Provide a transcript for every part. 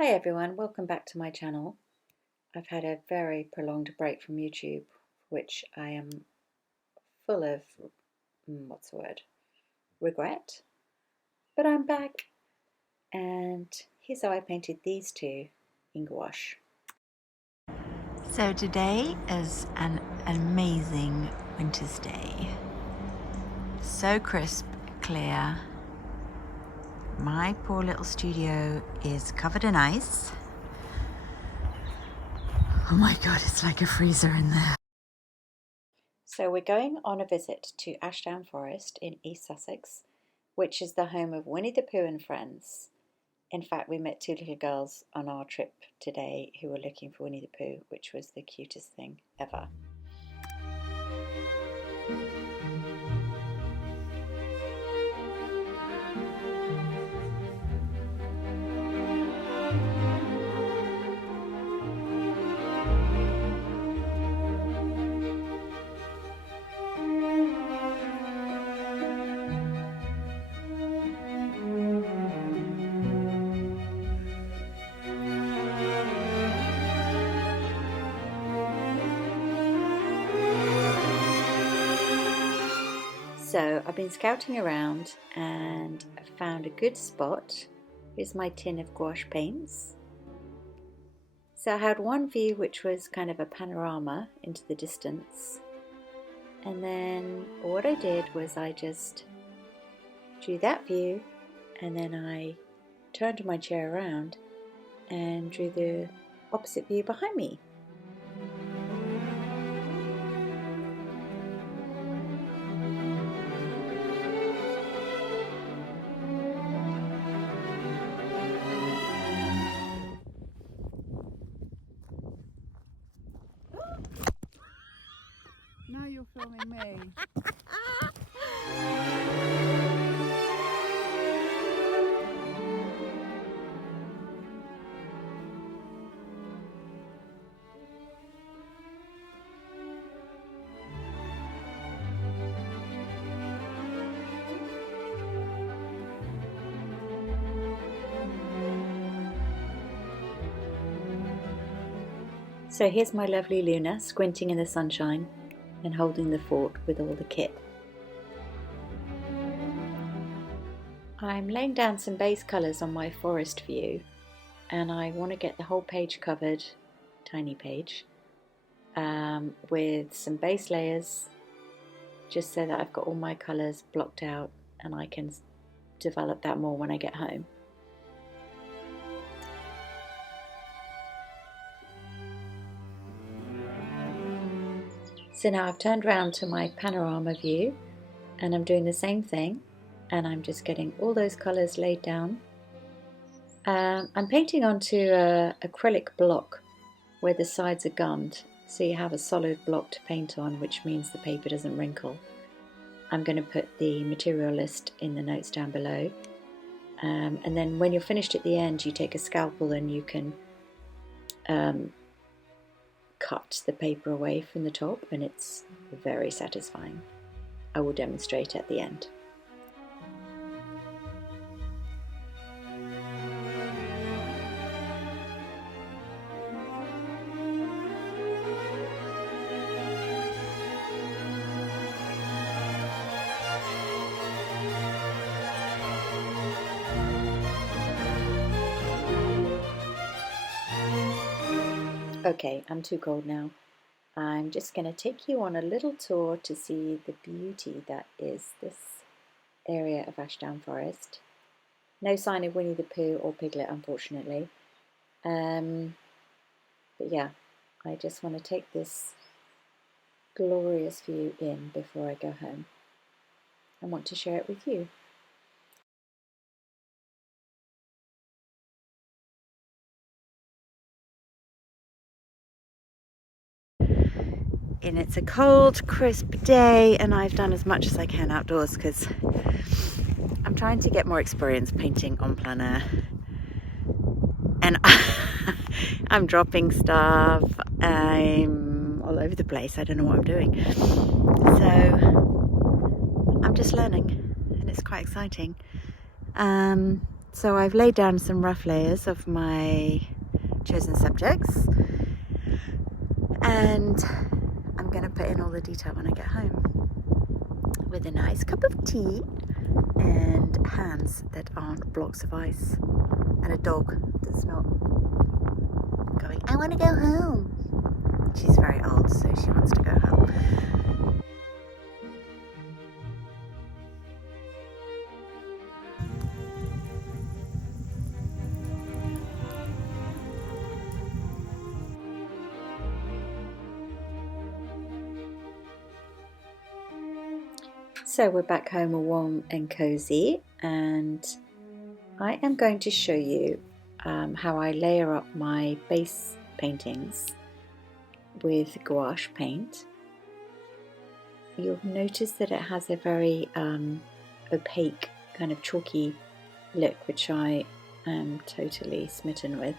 Hi everyone, welcome back to my channel. I've had a very prolonged break from YouTube, which I am full of, regret. But I'm back, and here's how I painted these two in gouache. So today is an amazing winter's day. So crisp, clear. My poor little studio is covered in ice. Oh my god, it's like a freezer in there. So we're going on a visit to Ashdown Forest in East Sussex, which is the home of Winnie the Pooh and friends. In fact, we met two little girls on our trip today who were looking for Winnie the Pooh, which was the cutest thing ever. So I've been scouting around and I found a good spot. Here's my tin of gouache paints. So I had one view which was kind of a panorama into the distance, and then what I did was I just drew that view, and then I turned my chair around and drew the opposite view behind me. Now you're filming me. So here's my lovely Luna squinting in the sunshine and holding the fort with all the kit. I'm laying down some base colours on my forest view, and I want to get the whole page covered, tiny page, with some base layers, just so that I've got all my colours blocked out and I can develop that more when I get home. So now I've turned around to my panorama view and I'm doing the same thing, and I'm just getting all those colours laid down. I'm painting onto an acrylic block where the sides are gummed, so you have a solid block to paint on, which means the paper doesn't wrinkle. I'm going to put the material list in the notes down below, and then when you're finished at the end you take a scalpel and you can cut the paper away from the top, and it's very satisfying. I will demonstrate at the end. Okay, I'm too cold now. I'm just going to take you on a little tour to see the beauty that is this area of Ashdown Forest. No sign of Winnie the Pooh or Piglet, unfortunately. But yeah, I just want to take this glorious view in before I go home. I want to share it with you. And it's a cold, crisp day, and I've done as much as I can outdoors because I'm trying to get more experience painting en plein air. And I'm dropping stuff, I'm all over the place, I don't know what I'm doing. So I'm just learning, and it's quite exciting. So I've laid down some rough layers of my chosen subjects, and I'm going to put in all the detail when I get home with a nice cup of tea and hands that aren't blocks of ice and a dog that's not going, I want to go home. She's very old, so she wants to go home. So we're back home all warm and cozy, and I am going to show you how I layer up my base paintings with gouache paint. You'll notice that it has a very opaque kind of chalky look, which I am totally smitten with.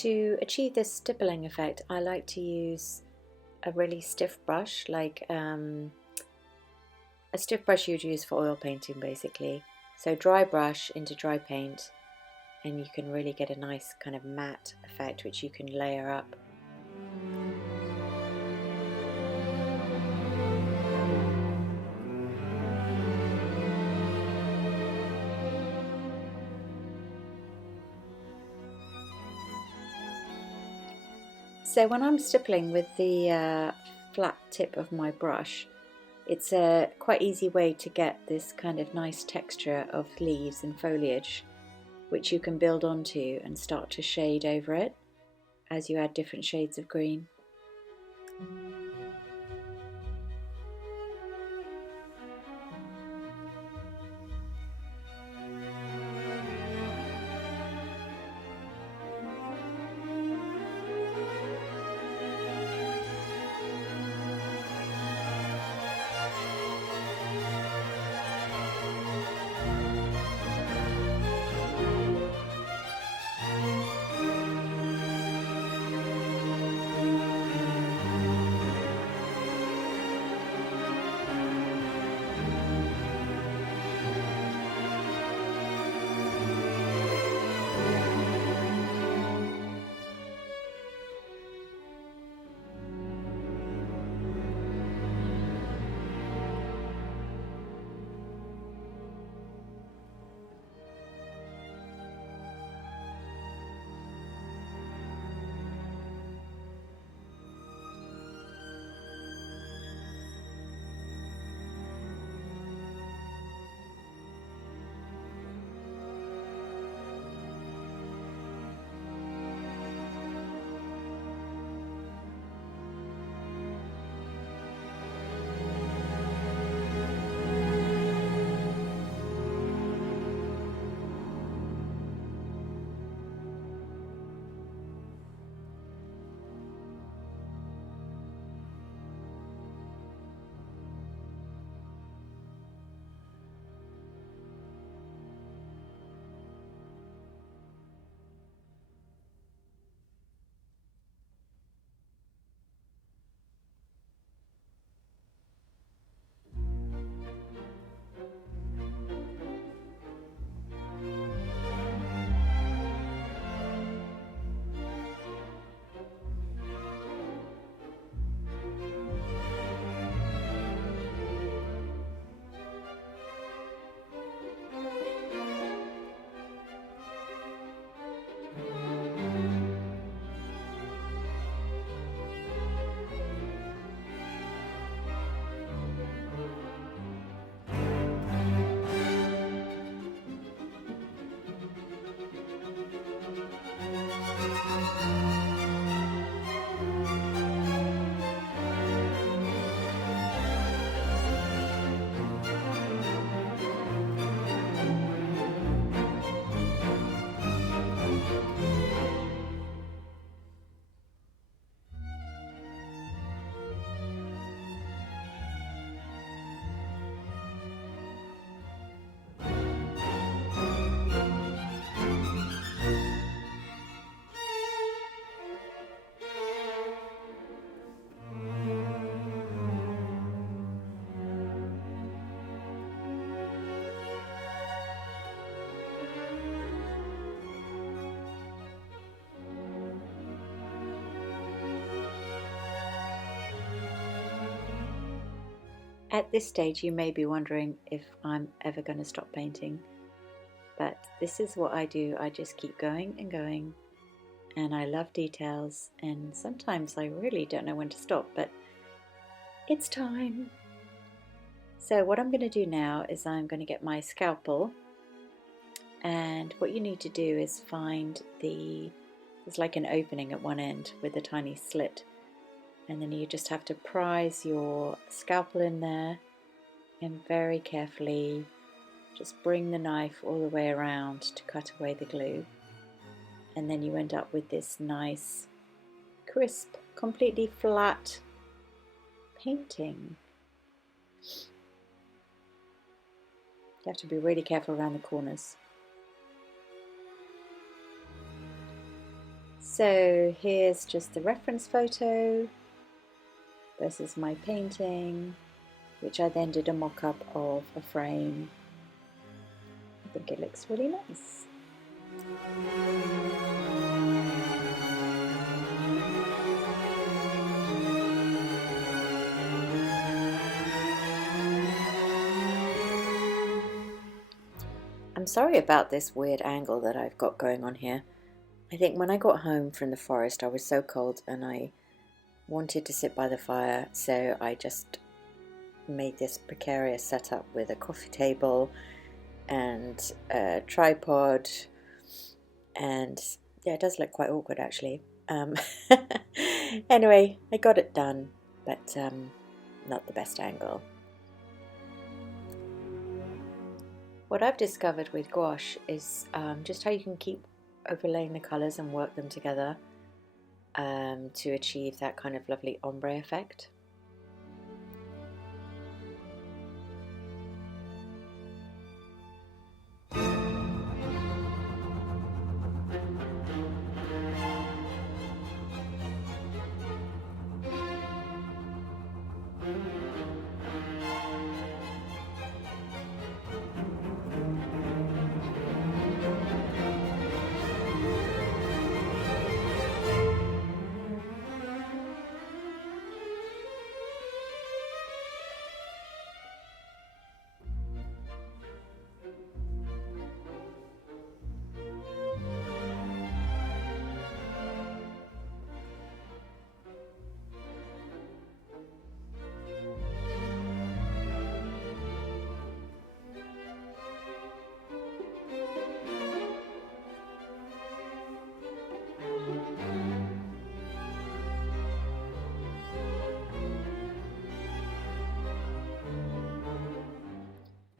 To achieve this stippling effect, I like to use a really stiff brush, like a stiff brush you'd use for oil painting basically. So dry brush into dry paint, and you can really get a nice kind of matte effect which you can layer up. So when I'm stippling with the flat tip of my brush, it's a quite easy way to get this kind of nice texture of leaves and foliage, which you can build onto and start to shade over it as you add different shades of green. At this stage you may be wondering if I'm ever going to stop painting, but this is what I do. I just keep going and going, and I love details, and sometimes I really don't know when to stop, but it's time. So what I'm going to do now is I'm going to get my scalpel, and what you need to do is find there's like an opening at one end with a tiny slit, and then you just have to prise your scalpel in there and very carefully just bring the knife all the way around to cut away the glue, and then you end up with this nice crisp, completely flat painting. You have to be really careful around the corners. So here's just the reference photo. This is my painting, which I then did a mock-up of a frame. I think it looks really nice. I'm sorry about this weird angle that I've got going on here. I think when I got home from the forest I was so cold and I wanted to sit by the fire, so I just made this precarious setup with a coffee table and a tripod, and yeah, it does look quite awkward actually. Anyway, I got it done, but not the best angle. What I've discovered with gouache is just how you can keep overlaying the colours and work them together to achieve that kind of lovely ombre effect.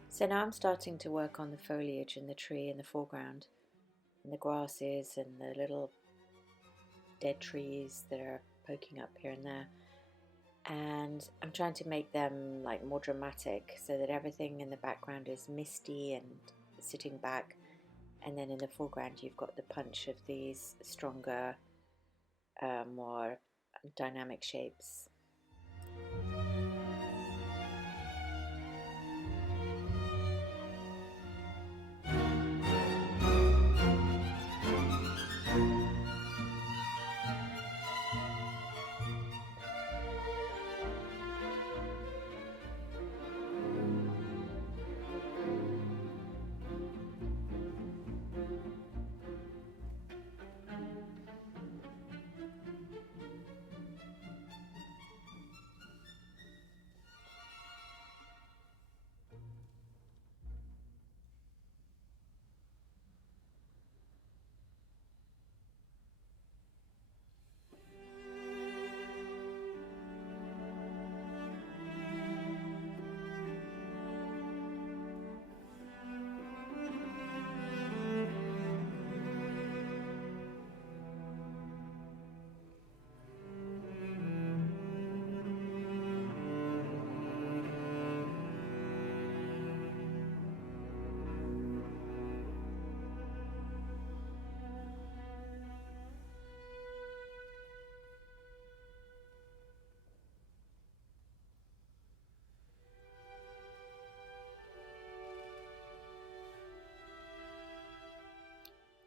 So now I'm starting to work on the foliage and the tree in the foreground, and the grasses and the little dead trees that are poking up here and there. And I'm trying to make them like more dramatic so that everything in the background is misty and sitting back, and then in the foreground you've got the punch of these stronger, more dynamic shapes.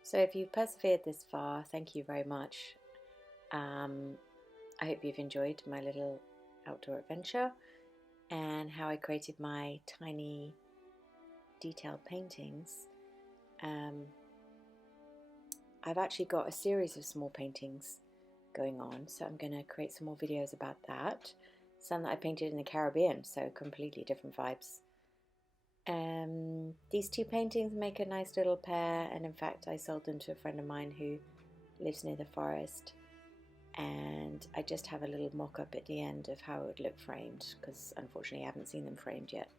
So if you've persevered this far, thank you very much. I hope you've enjoyed my little outdoor adventure. and how I created my tiny detailed paintings. I've actually got a series of small paintings going on, so I'm going to create some more videos about that. Some that I painted in the Caribbean, so completely different vibes. These two paintings make a nice little pair, and in fact I sold them to a friend of mine who lives near the forest, and I just have a little mock-up at the end of how it would look framed, because unfortunately I haven't seen them framed yet.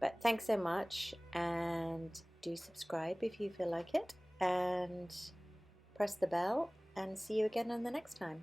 But thanks so much, and do subscribe if you feel like it, and press the bell, and see you again on the next time.